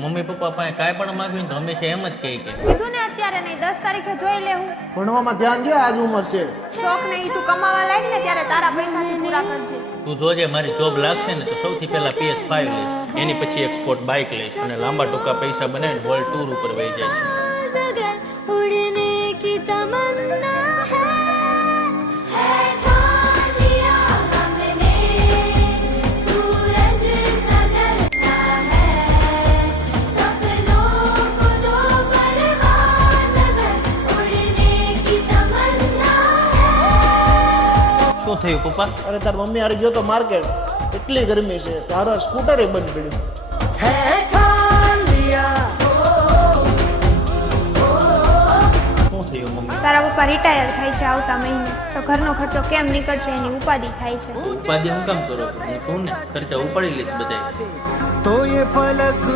Mummy papa પાસે કાંઈ પણ માંગ્યું તો હંમેશા એમ જ કહે કે કીધું ને અત્યારે નહીં 10 તારીખે જોઈ લેવું. ભણવામાં ધ્યાન દે, આજ ઉંમર છે. શોખ નહીં તું કમાવા લાગ ને ત્યારે તારા પૈસાથી પૂરા કરજે. તું જોજે મારી જોબ લાગશે ને તો સૌથી પહેલા PS5 લઈશ, એની પછી એક સ્પોર્ટ બાઇક લઈશ અને લાંબા ટૂંકા પૈસા બનાવીને વર્લ્ડ ટૂર ઉપર વહી જઈશ. उड़ने की तमन्ना है ठान लिया हमने सूरज सजता है सपनों को दो परवाज़ है उड़ने की तमन्ना है. શું થયું પપ્પા? અરે તાર મમ્મી હારે ગયો તો માર્કેટ, એટલી ગરમી છે, તારા સ્કૂટર એ બંધ પડ્યું. શું થયું મમ્મી? તારા પપ્પા રિટાયર થાય છે આવતા મહિને, તો ઘરનો ખર્ચો કેમ નીકળશે એની ઉપાધિ થાય છે. ઉપાધિ હું કામ કરો? હું કહું ને ખર્ચા ઉપાડી લઈશ બધાય. तो ये फलक